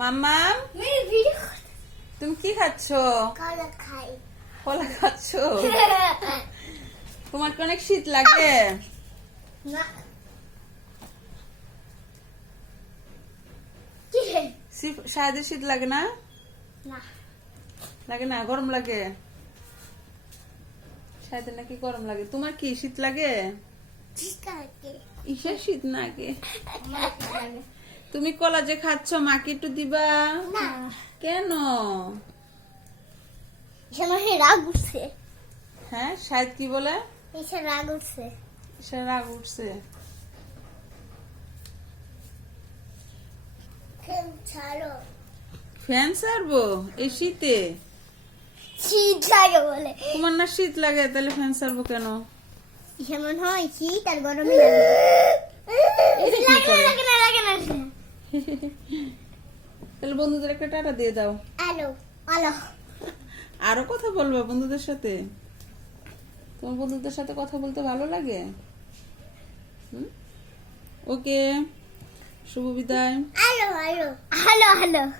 মাম্মা তুমি কি খাচ্ছ? কলা খাচ্ছ? তোমার কি অনেক শীত লাগে? শায়দের শীত লাগে না? লাগে না? গরম লাগে? শায়দের নাকি গরম লাগে। তোমার কি শীত লাগে? ইসের শীত লাগে। তুমি কলা যে খাচ্ছ মাকে একটু দিবা? কেন? রাগ উঠছে। হ্যাঁ, শায়দ কি বলে? রাগ উঠছে। রাগ উঠছে। ফ্যান ছাড়বো এই শীতে? শীত লাগে বলে। তোমার না শীত লাগে, তাহলে ফ্যান ছাড়বো কেন? যেমন হয় শীত আর গরমে লাগে। তাহলে বন্ধুদের একটা টাটা দিয়ে দাও। আলো আলো। আরো কথা বলবা বন্ধুদের সাথে? তোমার বন্ধুদের সাথে কথা বলতে ভালো লাগে? ওকে, শুভ বিদায়। আলো আলো আলো আলো।